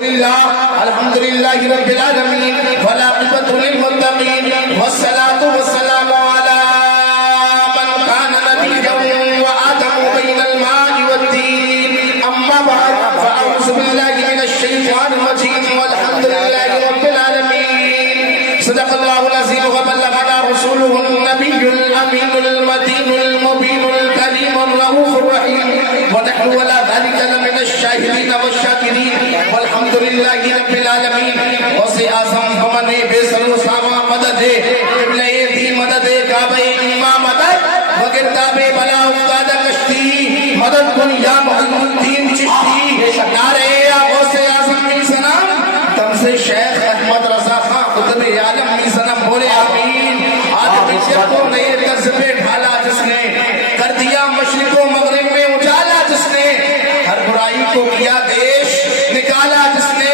الحمد لله رب العالمين والعاقبة للمتقين والصلاة والسلام على من كان نبيا وآدم بين الماء والدين أما بعد فأعوذ بالله من الشيطان الرجيم والحمد لله رب العالمين صدق الله العظيم وبلغنا رسوله النبي الأمين المتين المبين الكريم الرؤوف الرحيم ونحن ولا ذلك لمن الشاهدين والشاكرين والحمد لله رب العالمین وسیع اعظم ہمن بے سر و ساما مدد ہے قبلہ دی مدد ہے کعبہ امام مدد وگرداب بلا افتاد کشتی مدد کن یا محمد الدین چشتی نعرہ غوث اعظم علیہ السلام تم سے شیخ احمد رضا خان قطب عالم علیہ السلام بولے آمین آج پیچھے کو نئے طرز پہ ڈھالا جس نے کر دیا مشرق و مغرب میں اجالا جس نے ہر برائی کو کیا دیش نکالا جس نے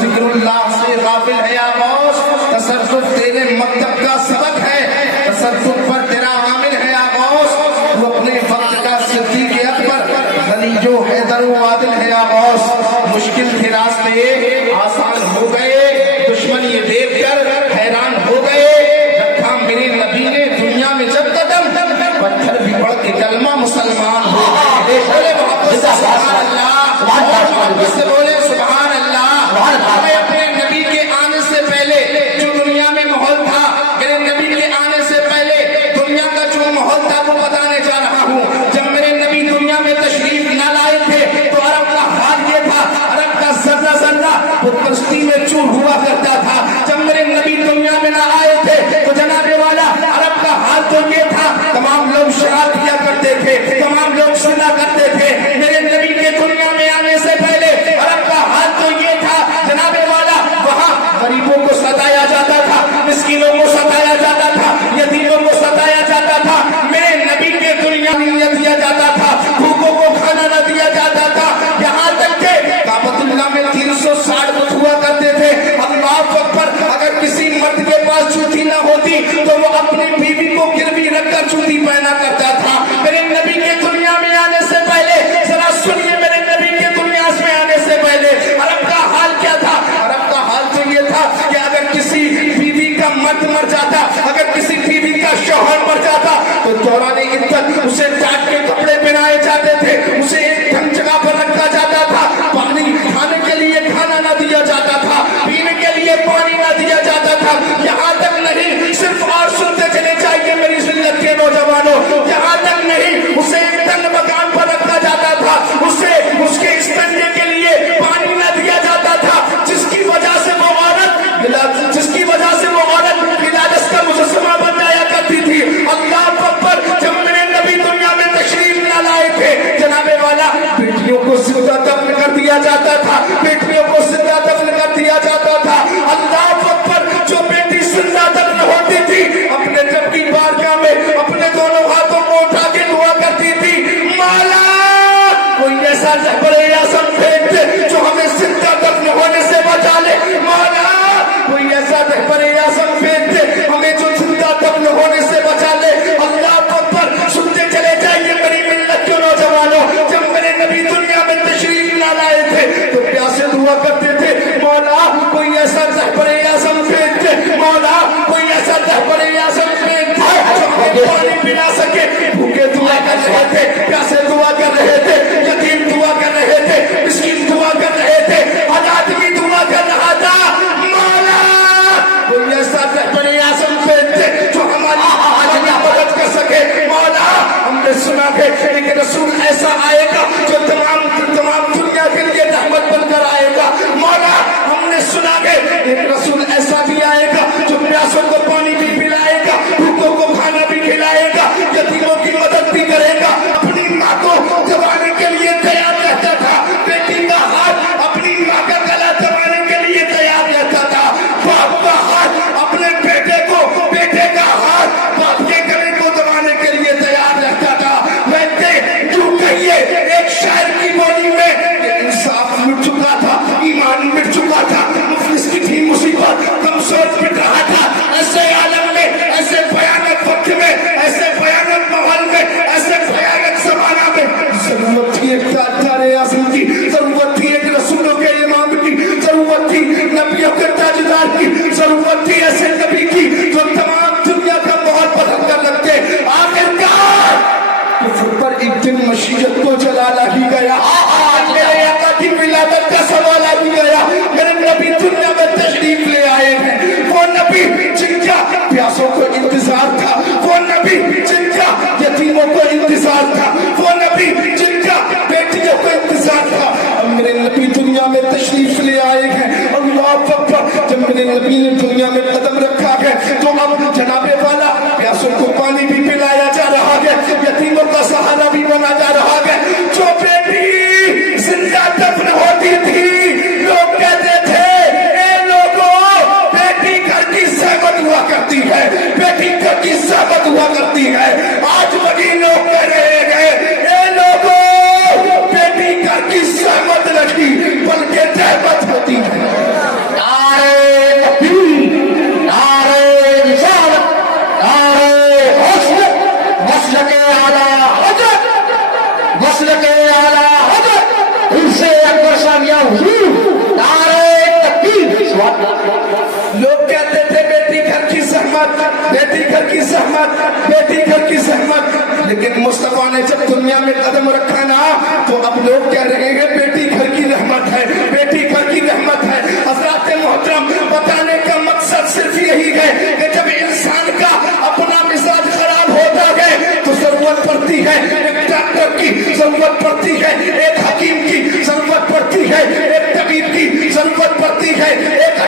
ذکر اللہ سے غافل ہے یا غوث تصرف تیرے مکتب کا سبق ہے تصرف پر تیرا عامل ہے یا غوث تو اپنے وقت کا صدیق اکبر غنی جو حیدر و عادل ہے یا غوث مشکل تھے راستے آسان ہو گئے دشمن یہ دیکھ کر حیران ہو گئے رکھا میرے نبی نے دنیا میں جب قدم پتھر بھی پڑھ کے کلمہ مسلمان ہو گئے بولے محبت سے سبحان اللہ محبت سے بولے سبحان اللہ ہمیں اپنے نبی کے آنے سے پہلے جو دنیا میں ماحول تھا میرے نبی کے آنے سے پہلے دنیا کا جو ماحول تھا وہ بتانے جا رہا ہوں جب میرے نبی دنیا میں تشریف نہ لائے تھے تو عرب کا حال یہ تھا عرب کا ذرہ ذرہ وہ کشتی میں چور ہوا کرتا تھا جب میرے نبی دنیا میں نہ آئے تھے تو جناب والا عرب کا حال تو یہ تھا تمام لوگ شراب کیا کرتے تھے تمام لوگ سنا کرتے تھے میرے نبی کے دنیا میں آنے سے پہلے عرب کا حال تو یہ تھا جناب والا وہاں غریبوں کو ستایا جاتا تھا مسکینوں کو ستایا جاتا تھا یتیموں کو ستایا جاتا تھا میرے نبی کے دنیا میں نہ دیا جاتا تھا بھوکوں کو کھانا نہ دیا جاتا تھا یہاں تک کہ کعبۃ اللہ میں 360 بت ہوا کرتے تھے اللہ اکبر اگر کسی مرد کے پاس جوتی نہ ہوتی تو وہ اپنی بیوی کو گروی رکھ کر جوتی پہنا کرتا تھا میرے نبی کے دنیا میں آنے سے پہلے ذرا سنیے میرے نبی کے دنیا میں آنے سے پہلے عرب کا حال کیا تھا عرب کا حال تو یہ تھا کہ اگر کسی بیوی کا مرد مر جاتا اگر کسی بیوی کا شوہر مر جاتا تو دوران عدت اسے ٹاٹ کے کپڑے پہنائے جاتے تھے اسے ایک ڈھنگ جگہ پر رکھا جاتا تھا پانی کھانے کے لیے کھانا نہ دیا جاتا تھا پینے کے لیے پانی نہ دیا جاتا تھا یہاں تک نہیں صرف اور سنتے چلے جائیے میری سنت کے نوجوانوں یہاں تک نہیں اسے ایک ڈھنگ مکان پر رکھا جاتا تھا اسے اس کے استنجے کے لیے پانی نہ دیا جاتا تھا جس کی وجہ سے وہ عورت ولادت کا مجسمہ بن جایا کرتی تھی اللہ اکبر جب میرے نبی دنیا میں تشریف نہ لائے تھے جناب والا بیٹیوں کو زندہ دفن کر دیا جاتا تھا بیٹیوں کو زندہ دفن کر دیا جاتا تھا اللہ اکبر جو بیٹی زندہ دفن ہوتی تھی اپنے جب کی بارگاہ میں اپنے دونوں ہاتھوں کو اٹھا کے دعا کرتی تھی مولا کوئی ایسا رہبر اعظم بھیج دے جو ہمیں زندہ دفن ہونے سے بچا لے مولا کوئی ایسا رہبر اعظم بھیج دے ہمیں جو زندہ دفن ہونے سے بچا لے اللہ اکبر سنتے چلے جائیے میری ملت کے نوجوانوں جب میرے نبی دنیا میں تشریف نہ لائے تھے تو پیاسے دعا کرتے تھے مولا کوئی ایسا رہبر اعظم بھیج دے مولا کوئی ایسا رہبر اعظم بھیج دے جو ہمیں پانی پلا سکے بھوکے دعا کر رہے تھے پیاسے دعا کر رہے تھے یتیم دعا کر رہے تھے مسکین دعا کر رہے تھے حالات کی دعا کر رہا تھا مولا کوئی ایسا رہبر اعظم بھیج دے جو ہماری مدد کر سکے مولا ہم نے سنا ہے ایک رسول ایسا آئے گا جو تمام دنیا کے لیے رحمت بن کر آئے گا مولا ہم نے سنا ہے ایک رسول ایسا بھی آئے گا جو پیاسوں کو پانی بھی پلائے گا بھوکوں کو کھانا بھی کھلائے گا یتیموں کی مدد بھی کرے گا قیامت کا سوال آ بھی گیا. میرے نبی دنیا میں تشریف لے آئے ہیں. وہ نبی جن کا پیاسوں کو انتظار تھا, وہ نبی جن کا یتیموں کو انتظار تھا, وہ نبی جن کا بیٹیوں کو انتظار تھا. اب میرے نبی دنیا میں تشریف لے آئے ہیں. اللہ اکبر. جب میرے نبی نے دنیا میں قدم رکھا ہے تو اب جناب والا پیاسوں کو پانی بھی پلایا جا رہا ہے, یتیموں کا سہارا بھی بنا جا رہا ہے. جو بیٹی زندہ دفن ہوتی تھی لوگ کہتے تھے اے لوگوں بیٹی گھر کی زحمت ہوا کرتی ہے, بیٹی گھر کی زحمت ہوا کرتی ہے. آج وہی لوگ کہہ رہے ہیں اے لوگوں بیٹی گھر کی زحمت نہیں بلکہ رحمت ہوتی ہے. لوگ کہتے تھے بیٹی گھر کی زحمت, بیٹی گھر کی زحمت, بیٹی گھر کی زحمت. لیکن مصطفیٰ نے جب دنیا میں قدم رکھا نا تو اب لوگ کہہ رہے ہیں